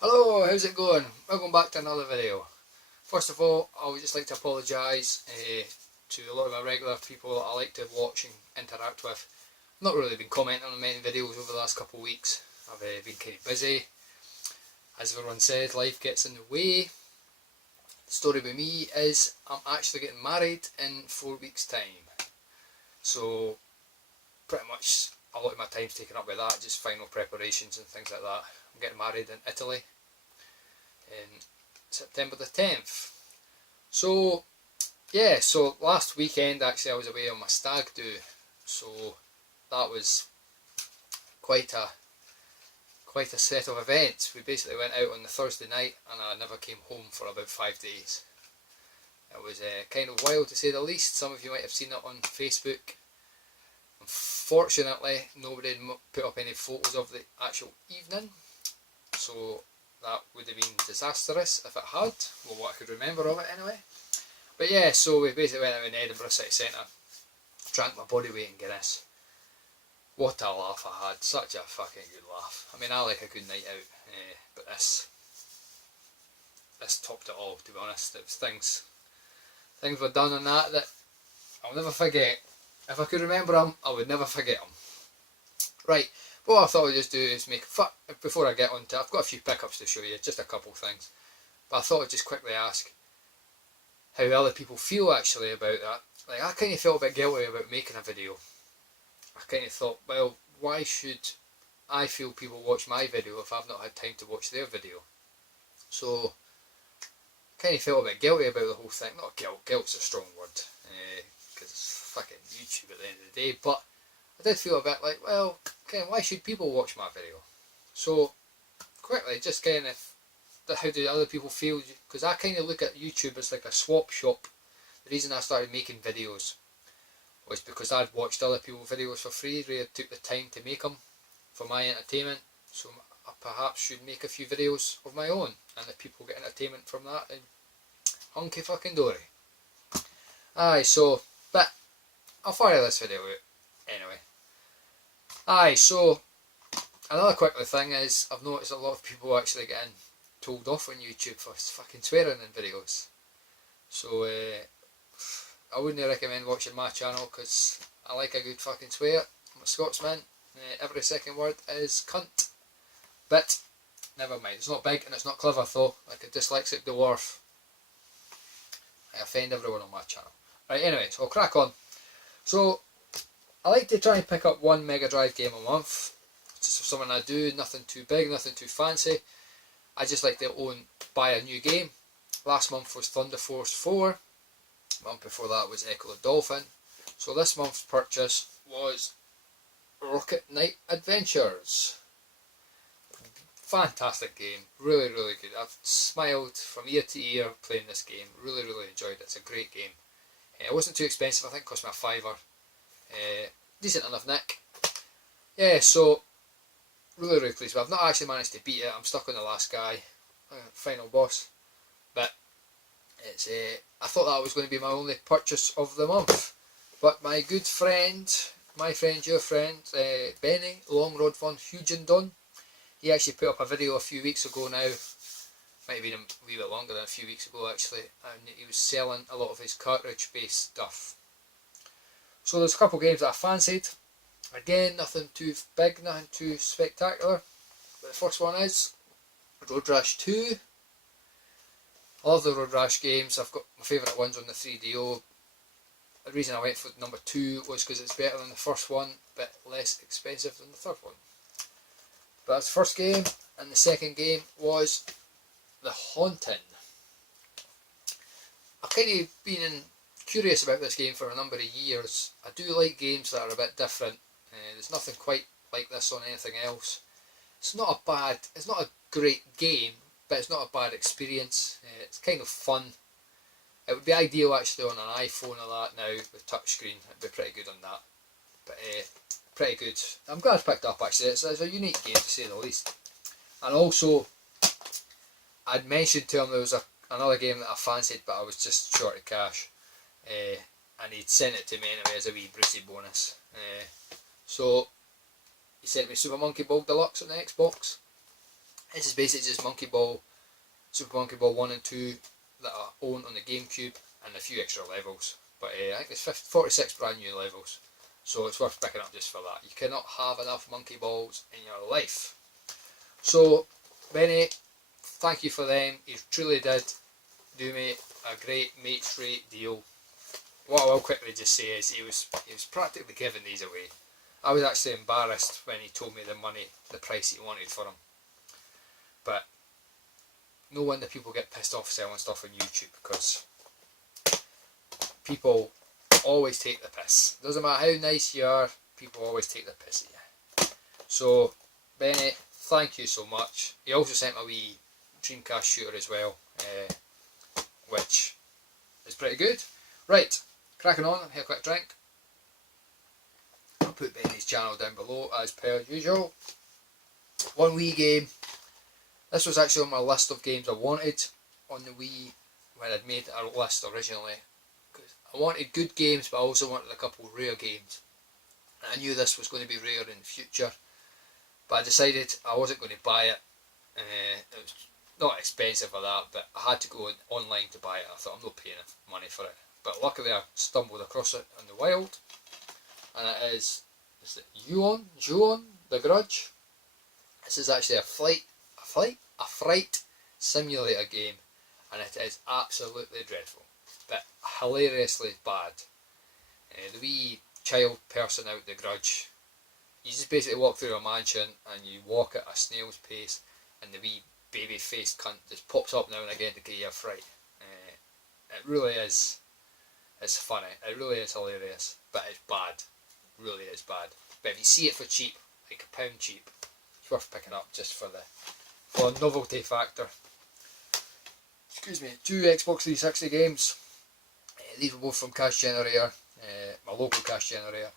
Hello, how's it going? Welcome back to another video. First of all, I would just like to apologise to a lot of my regular people that I like to watch and interact with. I've not really been commenting on many videos over the last couple of weeks. I've been kind of busy. As everyone said, life gets in the way. The story with me is I'm actually getting married in 4 weeks' time. So pretty much a lot of my time's taken up with that, just final preparations and things like that. I'm getting married in Italy in September the 10th. So yeah, so last weekend actually I was away on my stag do, so that was quite a set of events. We basically went out on the Thursday night and I never came home for about 5 days. It was kind of wild to say the least. Some of you might have seen it on Facebook. Unfortunately, nobody had put up any photos of the actual evening, so that would have been disastrous if it had, well, what I could remember of it anyway. But yeah, so we basically went out in Edinburgh city centre, drank my body weight in Guinness. What a laugh I had, such a fucking good laugh. I mean, I like a good night out, but this topped it all, to be honest. It was things were done on that I'll never forget. If I could remember them, I would never forget them. Right, what I thought I'd just do is before I get on to it, I've got a few pickups to show you, just a couple things. But I thought I'd just quickly ask how other people feel actually about that. Like, I kind of felt a bit guilty about making a video. I kind of thought, well, why should I feel people watch my video if I've not had time to watch their video? So, I kind of felt a bit guilty about the whole thing. Not guilt, guilt's a strong word, because it's fucking YouTube at the end of the day, but I did feel a bit like, well, okay, why should people watch my video? So, quickly, just kind of, how do other people feel? Because I kind of look at YouTube as like a swap shop. The reason I started making videos was because I'd watched other people's videos for free, really took the time to make them for my entertainment, so I perhaps should make a few videos of my own, and if people get entertainment from that, then hunky fucking dory. Aye, so, but I'll fire this video out anyway. Aye, so another quickly thing is I've noticed a lot of people actually getting told off on YouTube for fucking swearing in videos. So I wouldn't recommend watching my channel because I like a good fucking swear. I'm a Scotsman. Every second word is cunt. But never mind. It's not big and it's not clever though. Like a dyslexic dwarf. I offend everyone on my channel. Right, anyway, so I'll crack on. So I like to try and pick up one Mega Drive game a month. It's just something I do, nothing too big, nothing too fancy. I just like to buy a new game. Last month was Thunder Force 4. The month before that was Echo the Dolphin. So this month's purchase was Rocket Knight Adventures. Fantastic game, really really good. I've smiled from ear to ear playing this game, really enjoyed it. It's a great game. It wasn't too expensive, I think it cost me a fiver. Decent enough nick. Yeah, so really pleased. But I've not actually managed to beat it. I'm stuck on the last guy, final boss. But it's I thought that was going to be my only purchase of the month. But my good friend, your friend, Benny, Long Rod Von Hugendon, he actually put up a video a few weeks ago now. Might have been a wee bit longer than a few weeks ago actually, and he was selling a lot of his cartridge based stuff. So there's a couple of games that I fancied. Again, nothing too big, nothing too spectacular. But the first one is Road Rash 2. I love the Road Rash games. I've got my favourite ones on the 3DO. The reason I went for number 2 was because it's better than the first one, but less expensive than the third one. But that's the first game, and the second game was The Haunting. I've kind of been curious about this game for a number of years. I do like games that are a bit different. There's nothing quite like this on anything else. It's not a great game, but it's not a bad experience. It's kind of fun. It would be ideal actually on an iPhone or that now with touchscreen. It'd be pretty good on that. But pretty good. I'm glad I picked it up actually. It's a unique game to say the least. And also, I'd mentioned to him there was another game that I fancied, but I was just short of cash. And he'd sent it to me anyway as a wee Brucey bonus. So he sent me Super Monkey Ball Deluxe on the Xbox. This is basically just Monkey Ball, Super Monkey Ball 1 and 2 that I own on the GameCube, and a few extra levels. But I think it's 46 brand new levels, so it's worth picking up just for that. You cannot have enough Monkey Balls in your life. So, Benny, thank you for them. You truly did do me a great mates rate deal. What I will quickly just say is he was practically giving these away. I was actually embarrassed when he told me the price he wanted for them. But no wonder people get pissed off selling stuff on YouTube, because people always take the piss. Doesn't matter how nice you are, people always take the piss at you. So, Benny, thank you so much. He also sent me a wee Dreamcast shooter as well, which is pretty good. Right, cracking on, have a quick drink. I'll put Benny's channel down below as per usual. One Wii game. This was actually on my list of games I wanted on the Wii when I'd made a list originally. I wanted good games, but I also wanted a couple rare games. And I knew this was going to be rare in the future, but I decided I wasn't going to buy it. It was not expensive or that, but I had to go online to buy it. I thought, I'm not paying money for it. But luckily I stumbled across it in the wild, and it is it Ju-on, The Grudge. This is actually a fright simulator game, and it is absolutely dreadful, but hilariously bad. The wee child person out The Grudge, you just basically walk through a mansion and you walk at a snail's pace, and the wee baby-faced cunt just pops up now and again to give you a fright. It really is. It's funny. It really is hilarious, but it's bad. It really is bad. But if you see it for cheap, like £1 cheap, it's worth picking up just for the novelty factor. Excuse me. 2 Xbox 360 games. These were both from Cash Generator, my local Cash Generator.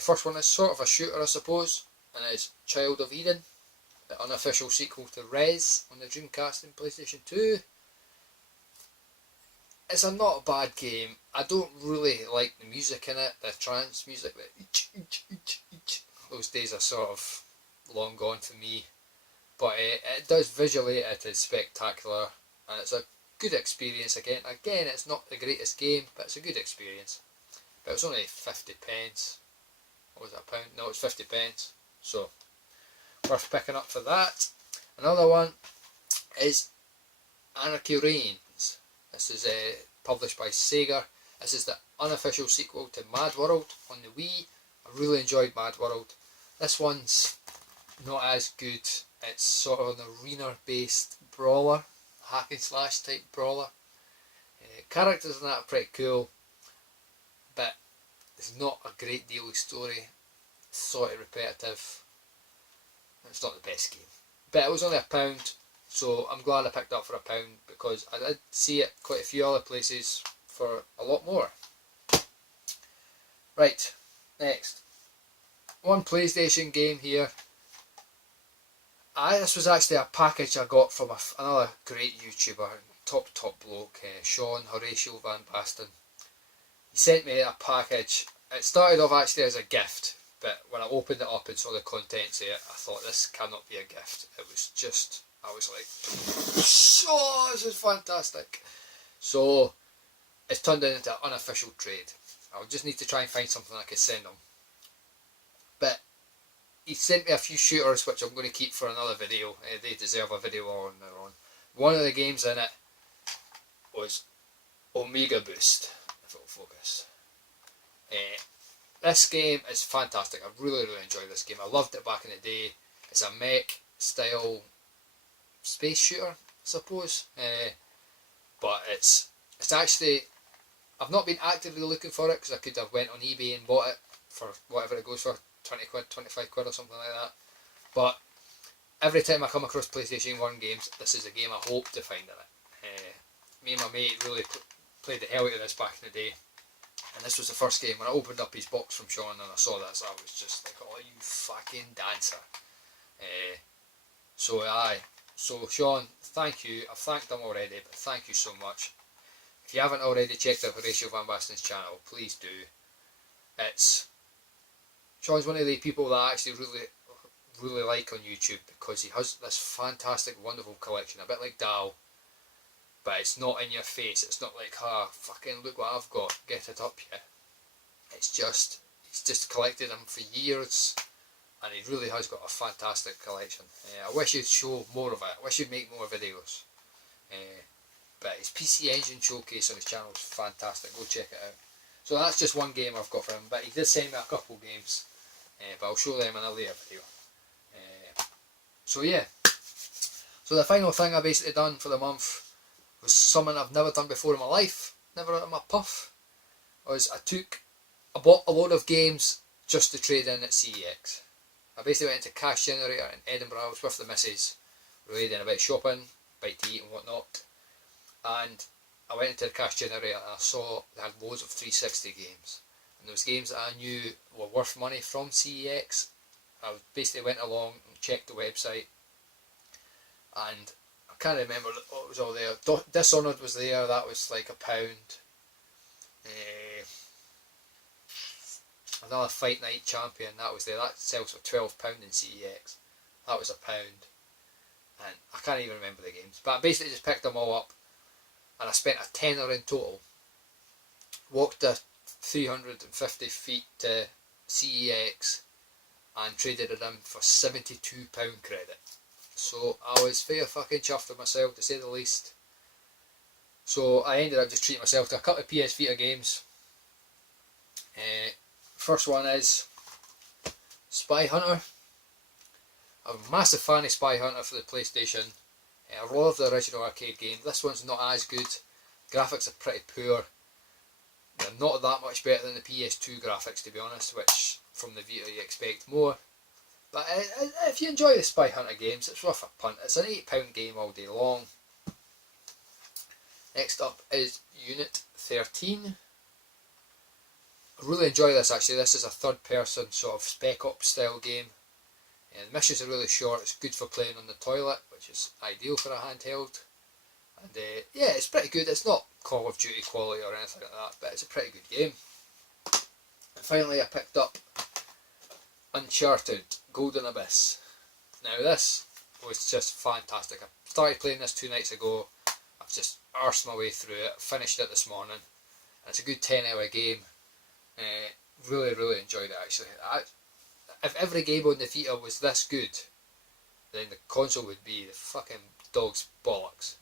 First one is sort of a shooter, I suppose, and it's Child of Eden, the unofficial sequel to Rez on the Dreamcast and PlayStation 2. It's not a bad game. I don't really like the music in it, the trance music. Those days are sort of long gone for me. But it does visually, it is spectacular, and it's a good experience again. Again, it's not the greatest game, but it's a good experience. But it was only 50 pence. What was that, £1? No, it's 50 pence. So, worth picking up for that. Another one is Anarchy Reigns. This is published by Sega. This is the unofficial sequel to Mad World on the Wii. I really enjoyed Mad World. This one's not as good. It's sort of an arena based brawler, hack and slash type brawler. Characters and that are pretty cool, but it's not a great deal of story. It's sort of repetitive. It's not the best game, but it was only £1, so I'm glad I picked it up for £1, because I did see it quite a few other places for a lot more. Right, next. One PlayStation game here. This was actually a package I got from another great YouTuber, top bloke, Sean Horatio Van Basten. He sent me a package. It started off actually as a gift, but when I opened it up and saw the contents of it, I thought, this cannot be a gift. It was just, I was like, oh, this is fantastic. So it's turned into an unofficial trade. I'll just need to try and find something I could send him. But he sent me a few shooters which I'm going to keep for another video. They deserve a video on their own. One of the games in it was Omega Boost, if it will focus. This game is fantastic. I really enjoyed this game. I loved it back in the day. It's a mech style space shooter, I suppose. But it's actually, I've not been actively looking for it, because I could have went on eBay and bought it for whatever it goes for, 20 quid, 25 quid or something like that. But every time I come across PlayStation 1 games, this is a game I hope to find in it. Me and my mate really played the hell out of this back in the day, and this was the first game. When I opened up his box from Sean and I saw this, I was just like, oh, you fucking dancer. So Sean, thank you. I've thanked him already, but thank you so much. If you haven't already checked out Horatio Van Basten's channel, please do. Sean's one of the people that I actually really like on YouTube, because he has this fantastic, wonderful collection, a bit like Dal, but it's not in your face. It's not like, fucking look what I've got, get it up here. It's just, he's just collected them for years, and he really has got a fantastic collection. I wish he'd show more of it. I wish he'd make more videos. But his PC Engine showcase on his channel is fantastic. Go check it out. So that's just one game I've got for him, but he did send me a couple games, but I'll show them in a later video. So yeah, so the final thing I basically done for the month was something I've never done before in my life, never out of my puff, was I bought a load of games just to trade in at CEX. I basically went into Cash Generator in Edinburgh. I was with the missus, we were doing a bit of shopping, bite to eat and whatnot, and I went into the Cash Generator and I saw they had loads of 360 games, and there was games that I knew were worth money from CEX. I basically went along and checked the website, and I can't remember what was all there. Dishonored was there, that was like £1. Another Fight Night Champion, that was there, that sells for £12 in CEX, that was £1, and I can't even remember the games, but I basically just picked them all up, and I spent a tenner in total, walked the 350 feet to CEX, and traded it in for £72 credit. So I was fair fucking chuffed with myself, to say the least. So I ended up just treating myself to a couple of PS Vita games. First one is Spyhunter. I'm a massive fan of Spyhunter for the PlayStation. I love the original arcade game. This one's not as good. Graphics are pretty poor. They're not that much better than the PS2 graphics, to be honest, which from the Vita you expect more. But if you enjoy the Spyhunter games, it's worth a punt. It's an £8 game all day long. Next up is Unit 13. I really enjoy this actually. This is a third person sort of Spec Ops style game. The missions are really short. It's good for playing on the toilet, which is ideal for a handheld. And yeah, it's pretty good. It's not Call of Duty quality or anything like that, but it's a pretty good game. And finally I picked up Uncharted Golden Abyss. Now this was just fantastic. I started playing this 2 nights ago. I've just arsed my way through it. Finished it this morning. And it's a good 10-hour game. Really enjoyed it actually. If every game on the Vita was this good, then the console would be the fucking dog's bollocks.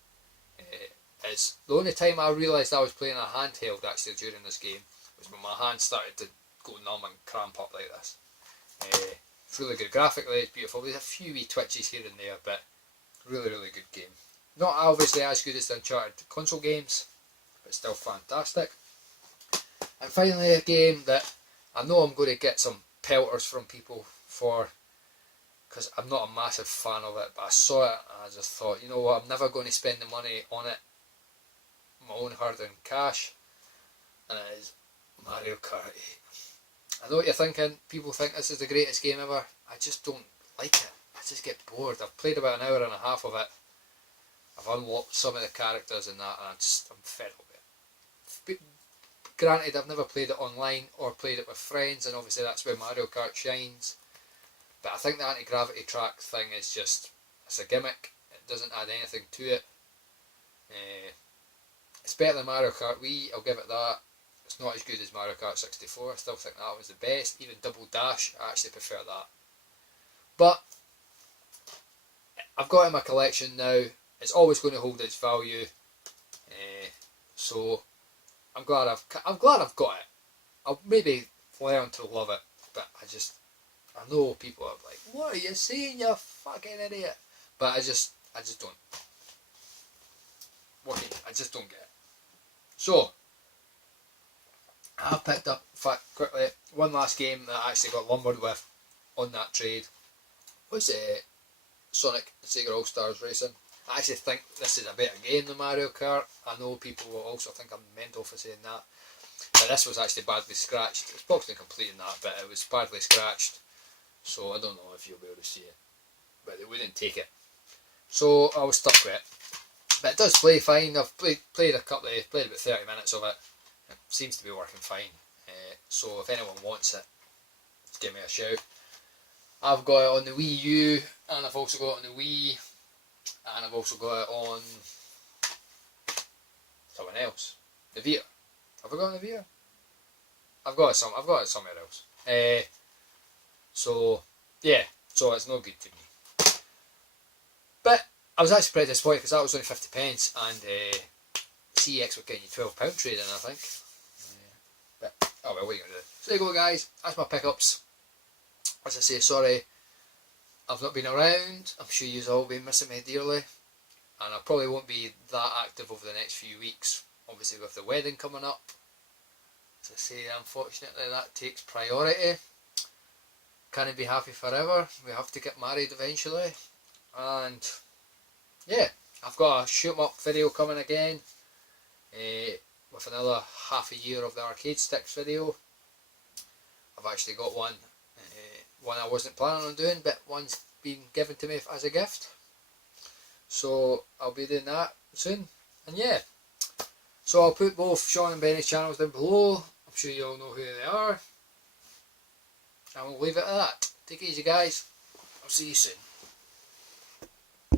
It's the only time I realised I was playing a handheld actually during this game was when my hand started to go numb and cramp up like this. It's really good graphically, it's beautiful. There's a few wee twitches here and there, but really good game. Not obviously as good as the Uncharted console games, but still fantastic. And finally a game that I know I'm going to get some pelters from people for, because I'm not a massive fan of it, but I saw it and I just thought, you know what, I'm never going to spend the money on it, my own hard-earned cash, and it is Mario Kart 8. I know what you're thinking, people think this is the greatest game ever. I just don't like it. I just get bored. I've played about an hour and a half of it. I've unlocked some of the characters and that, and I'm fed up with it. Granted, I've never played it online or played it with friends, and obviously that's where Mario Kart shines. But I think the anti-gravity track thing is just, it's a gimmick. It doesn't add anything to it. It's better than Mario Kart Wii, I'll give it that. It's not as good as Mario Kart 64, I still think that was the best. Even Double Dash, I actually prefer that. But I've got it in my collection now. It's always going to hold its value. So I'm glad I've got it. I'll maybe learn to love it, but I know people are like, what are you saying, you fucking idiot? But I just don't. I just don't get it. So I've picked up, in fact, quickly, one last game that I actually got lumbered with on that trade was Sonic and Sega All-Stars Racing. I actually think this is a better game than Mario Kart. I know people will also think I'm mental for saying that, but this was actually badly scratched. It's boxed and complete in that, but it was badly scratched, so I don't know if you'll be able to see it, but they wouldn't take it, so I was stuck with it. But it does play fine. I've played about 30 minutes of it. It seems to be working fine. So if anyone wants it, just give me a shout. I've got it on the Wii U, and I've also got it on the Wii, and I've also got it on someone else. The Vita. Have I got it on the Vita? I've got it somewhere else. So yeah, so it's no good to me. But I was actually pretty disappointed because that was only 50 pence, and CX were getting you £12 trading, I think. But oh well, what are you gonna do? So there you go, guys. That's my pickups. As I say, sorry I've not been around. I'm sure you've all been missing me dearly, and I probably won't be that active over the next few weeks. Obviously, with the wedding coming up. As I say, unfortunately, that takes priority. Can't be happy forever. We have to get married eventually, and yeah, I've got a shoot 'em up video coming again. With another half a year of the arcade sticks video. I've actually got one I wasn't planning on doing, but one's been given to me as a gift, so I'll be doing that soon. And yeah, so I'll put both Sean and Benny's channels down below. I'm sure you all know who they are, and we'll leave it at that. Take it easy, guys. I'll see you soon.